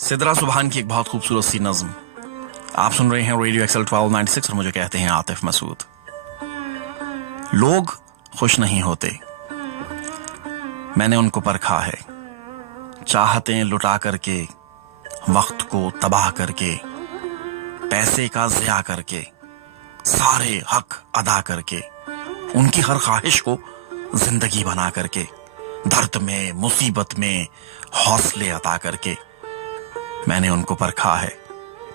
सिदरा सुभान की एक बहुत खूबसूरत सी नज्म आप सुन रहे हैं रेडियो एक्सल 1296 और मुझे कहते हैं आतिफ मसूद। लोग खुश नहीं होते, मैंने उनको परखा है। चाहते लुटा करके, वक्त को तबाह करके, पैसे का ज़िया करके, सारे हक अदा करके, उनकी हर ख्वाहिश को जिंदगी बना करके, दर्द में मुसीबत में हौसले अता करके, मैंने उनको परखा है।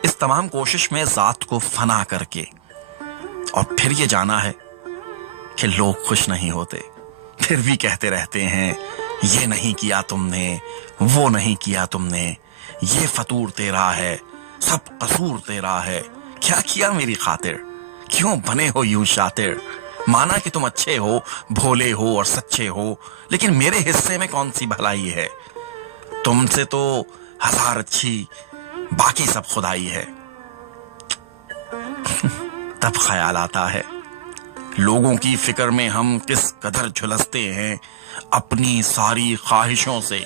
इस तमाम कोशिश में ज़ात को फना करके, और फिर ये जाना है कि लोग खुश नहीं होते, फिर भी कहते रहते हैं ये नहीं किया तुमने, वो नहीं किया तुमने, ये फतूर तेरा है, सब कसूर तेरा है। क्या किया मेरी खातिर, क्यों बने हो यूं शातिर। माना कि तुम अच्छे हो, भोले हो और सच्चे हो, लेकिन मेरे हिस्से में कौन सी भलाई है। तुमसे तो हजार अच्छी बाकी सब खुदाई है। तब ख्याल आता है लोगों की फिक्र में हम किस कदर झुलसते हैं, अपनी सारी ख्वाहिशों से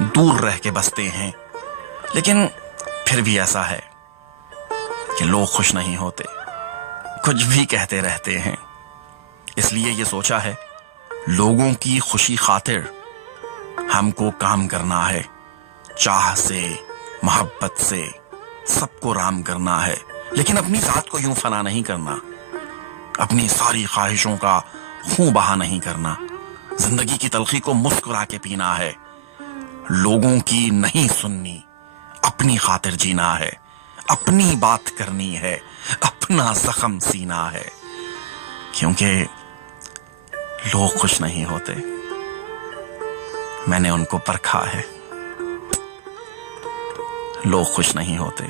दूर रह के बसते हैं। लेकिन फिर भी ऐसा है कि लोग खुश नहीं होते, कुछ भी कहते रहते हैं। इसलिए ये सोचा है लोगों की खुशी खातिर हमको काम करना है, चाह से मोहब्बत से सबको राम करना है। लेकिन अपनी जात को यूं फना नहीं करना, अपनी सारी ख्वाहिशों का खून बहा नहीं करना। जिंदगी की तलखी को मुस्कुरा के पीना है, लोगों की नहीं सुननी, अपनी खातिर जीना है, अपनी बात करनी है, अपना जख्म सीना है। क्योंकि लोग खुश नहीं होते, मैंने उनको परखा है। लोग खुश नहीं होते।